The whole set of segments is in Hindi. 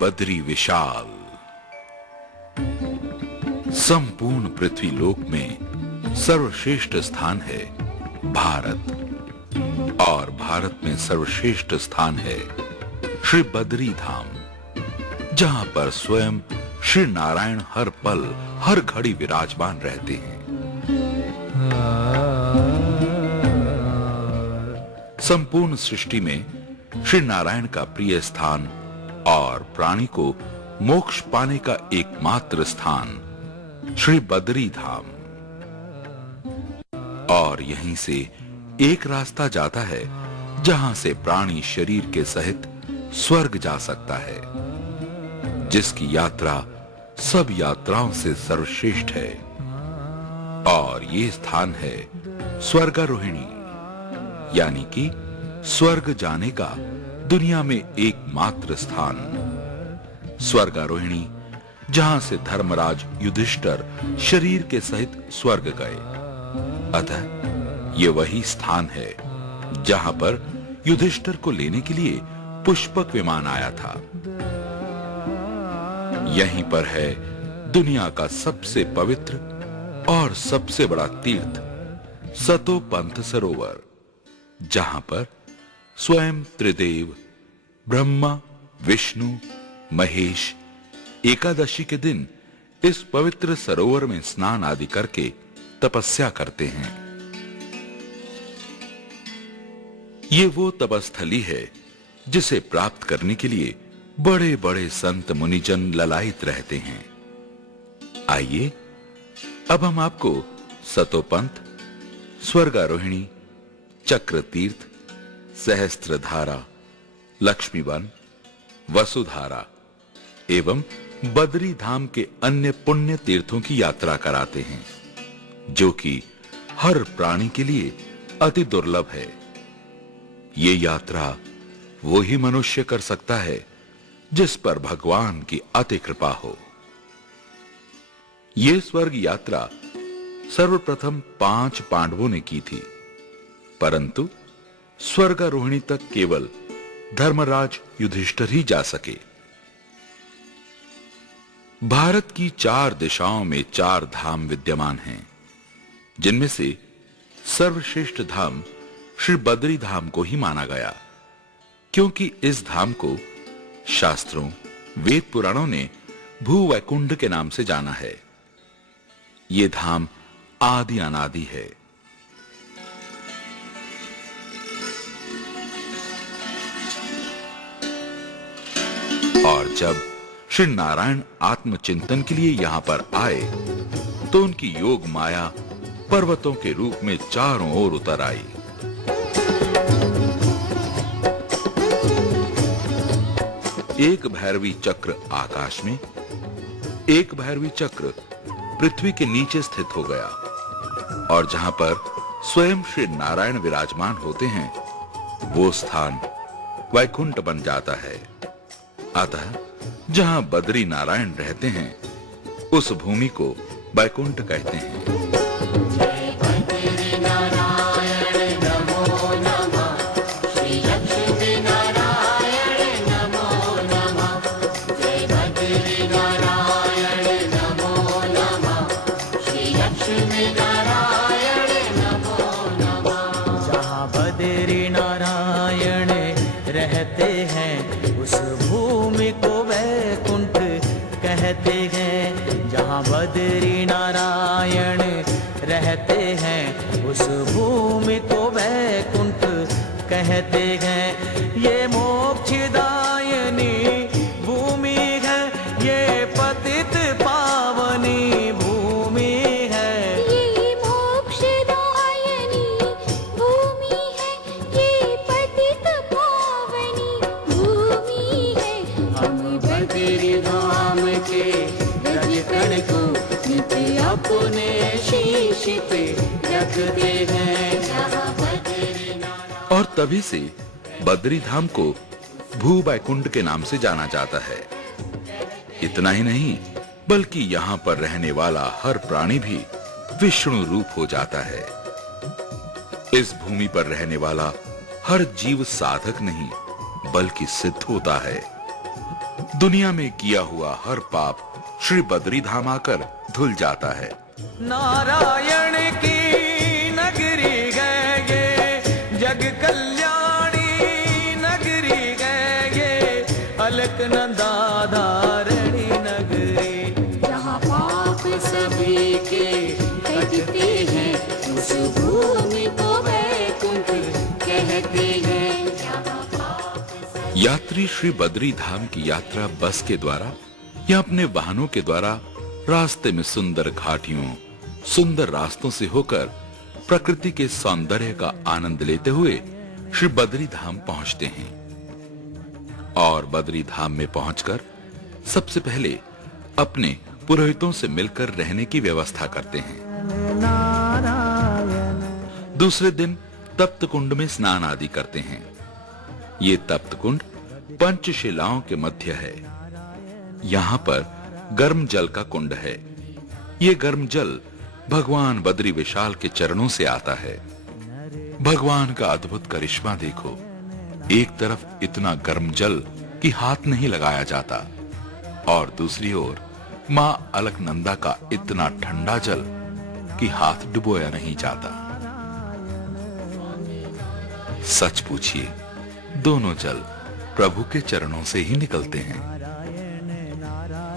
बद्री विशाल। संपूर्ण पृथ्वी लोक में सर्वश्रेष्ठ स्थान है भारत, और भारत में सर्वश्रेष्ठ स्थान है श्री बद्री धाम, जहां पर स्वयं श्री नारायण हर पल हर घड़ी विराजमान रहते हैं। संपूर्ण सृष्टि में श्री नारायण का प्रिय स्थान और प्राणी को मोक्ष पाने का एकमात्र स्थान श्री बद्री धाम, और यहीं से एक रास्ता जाता है जहां से प्राणी शरीर के सहित स्वर्ग जा सकता है, जिसकी यात्रा सब यात्राओं से सर्वश्रेष्ठ है। और ये स्थान है स्वर्गारोहिणी, यानी कि स्वर्ग जाने का दुनिया में एकमात्र स्थान। स्वर्गारोहिणी, जहां से धर्मराज युधिष्ठिर शरीर के सहित स्वर्ग गए। अतः ये वही स्थान है जहां पर युधिष्ठिर को लेने के लिए पुष्पक विमान आया था। यहीं पर है दुनिया का सबसे पवित्र और सबसे बड़ा तीर्थ सतोपंथ सरोवर, जहां पर स्वयं त्रिदेव ब्रह्मा, विष्णु, महेश एकादशी के दिन इस पवित्र सरोवर में स्नान आदि करके तपस्या करते हैं। ये वो तपस्थली है जिसे प्राप्त करने के लिए बड़े बड़े संत मुनिजन ललायित रहते हैं। आइए अब हम आपको सतोपंथ, स्वर्गारोहिणी, चक्र तीर्थ, सहस्त्रधारा, लक्ष्मीवन, वसुधारा एवं बद्री धाम के अन्य पुण्य तीर्थों की यात्रा कराते हैं, जो कि हर प्राणी के लिए अति दुर्लभ है। ये यात्रा वो ही मनुष्य कर सकता है जिस पर भगवान की अति कृपा हो। ये स्वर्ग यात्रा सर्वप्रथम 5 पांडवों ने की थी, परंतु स्वर्गारोहिणी तक केवल धर्मराज युधिष्ठिर ही जा सके। भारत की 4 दिशाओं में 4 धाम विद्यमान हैं, जिनमें से सर्वश्रेष्ठ धाम श्री बद्री धाम को ही माना गया, क्योंकि इस धाम को शास्त्रों, वेद पुराणों ने भूवैकुंठ के नाम से जाना है। ये धाम आदि अनादि है। और जब श्री नारायण आत्मचिंतन के लिए यहां पर आए, तो उनकी योग माया पर्वतों के रूप में चारों ओर उतर आई। एक भैरवी चक्र आकाश में, एक भैरवी चक्र पृथ्वी के नीचे स्थित हो गया, और जहां पर स्वयं श्री नारायण विराजमान होते हैं, वो स्थान वैकुंठ बन जाता है। अतः जहां बद्री नारायण रहते हैं, उस भूमि को वैकुंठ कहते हैं। जहाँ बद्री नारायण रहते हैं, उस भूमि को वैकुंठ कहते हैं। जहाँ बद्री नारायण रहते हैं, उस भूमि को वैकुंठ कहते हैं। ये मोक्षदायिनी भूमि है, ये पतित पावनी भूमि है। ये मोक्षदायिनी भूमि है, ये पतित पावनी भूमि है। हम बद्री धाम के रजकण को नित्य अपने शीश पे रखते हैं। जहाँ बद्री नारायण। और तभी से बद्री धाम को भू वैकुंठ के नाम से जाना जाता है। इतना ही नहीं, बल्कि यहाँ पर रहने वाला हर प्राणी भी विष्णु रूप हो जाता है। इस भूमि पर रहने वाला हर जीव साधक नहीं, बल्कि सिद्ध होता है। दुनिया में किया हुआ हर पाप श्री बद्री धाम आकर धुल जाता है। नारायण की नगरी गए ये, जग कल्याणी नगरी गए ये, अलकनंदा धारणी नगरी। जहाँ पाप सभी के कटते हैं, उस भूमि को वैकुंठ कहते हैं। जहाँ पाप यात्री श्री बद्री धाम की यात्रा बस के द्वारा या अपने वाहनों के द्वारा रास्ते में सुंदर घाटियों, सुंदर रास्तों से होकर प्रकृति के सौंदर्य का आनंद लेते हुए श्री बद्री धाम पहुंचते हैं। और बद्री धाम में पहुंचकर सबसे पहले अपने पुरोहितों से मिलकर रहने की व्यवस्था करते हैं। दूसरे दिन तप्त कुंड में स्नान आदि करते हैं। ये तप्त कुंड पंचशिलाओं के मध्य है। यहाँ पर गर्म जल का कुंड है। ये गर्म जल भगवान बद्री विशाल के चरणों से आता है। भगवान का अद्भुत करिश्मा देखो, एक तरफ इतना गर्म जल कि हाथ नहीं लगाया जाता और दूसरी ओर मां अलकनंदा का इतना ठंडा जल कि हाथ डुबोया नहीं जाता। सच पूछिए, दोनों जल प्रभु के चरणों से ही निकलते हैं।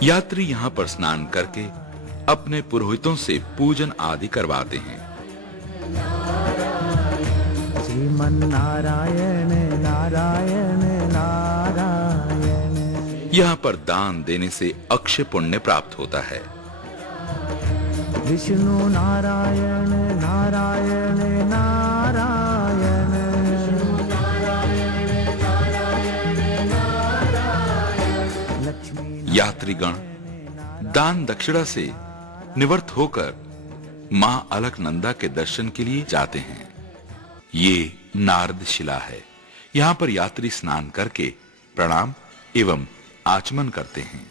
यात्री यहाँ पर स्नान करके अपने पुरोहितों से पूजन आदि करवाते हैं। श्रीमन नारायण नारायण नारायण। यहाँ पर दान देने से अक्षय पुण्य प्राप्त होता है। विष्णु नारायण नारायण नारायण। यात्रीगण दान दक्षिणा से निवृत्त होकर मां अलकनंदा के दर्शन के लिए जाते हैं। ये नारद शिला है। यहाँ पर यात्री स्नान करके प्रणाम एवं आचमन करते हैं।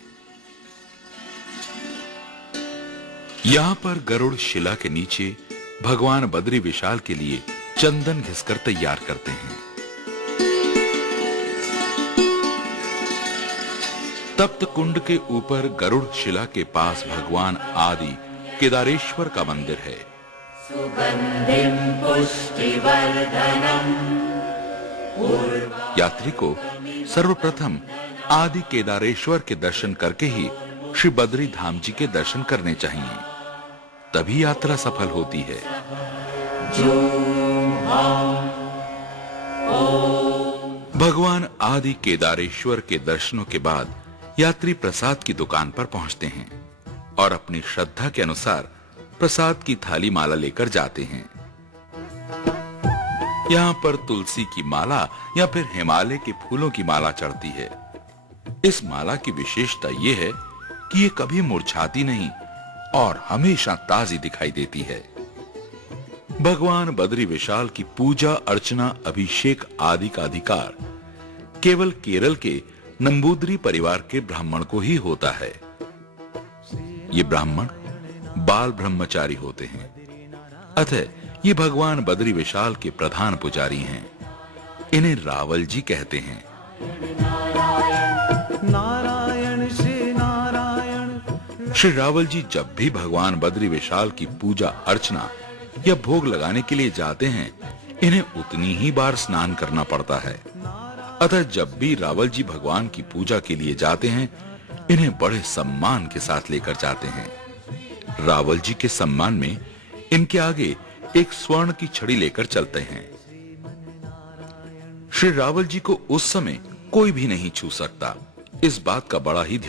यहाँ पर गरुड़ शिला के नीचे भगवान बद्री विशाल के लिए चंदन घिसकर तैयार करते हैं। तप्त कुंड के ऊपर गरुड़ शिला के पास भगवान आदि केदारेश्वर का मंदिर है। यात्री को सर्वप्रथम आदि केदारेश्वर के दर्शन करके ही श्री बद्री धाम जी के दर्शन करने चाहिए, तभी यात्रा सफल होती है। भगवान आदि केदारेश्वर के दर्शनों के बाद यात्री प्रसाद की दुकान पर पहुंचते हैं और अपनी श्रद्धा के अनुसार प्रसाद की थाली माला लेकर जाते हैं। यहाँ पर तुलसी की माला या फिर हिमालय के फूलों की माला चढ़ती है। इस माला की विशेषता यह है कि ये कभी मुरझाती नहीं और हमेशा ताजी दिखाई देती है। भगवान बद्री विशाल की पूजा अर्चना अभिषेक आदि का अधिकार केवल केरल के नंबूदरी परिवार के ब्राह्मण को ही होता है। ये ब्राह्मण बाल ब्रह्मचारी होते हैं, अतः ये भगवान बद्री विशाल के प्रधान पुजारी हैं। इन्हें रावल जी कहते हैं। नारायण श्री नारायण। श्री रावल जी जब भी भगवान बद्री विशाल की पूजा अर्चना या भोग लगाने के लिए जाते हैं, इन्हें उतनी ही बार स्नान करना पड़ता है। अतः जब भी रावल जी भगवान की पूजा के लिए जाते हैं, इन्हें बड़े सम्मान के साथ लेकर जाते हैं। रावल जी के सम्मान में इनके आगे एक स्वर्ण की छड़ी लेकर चलते हैं। श्री रावल जी को उस समय कोई भी नहीं छू सकता। इस बात का बड़ा ही ध्यान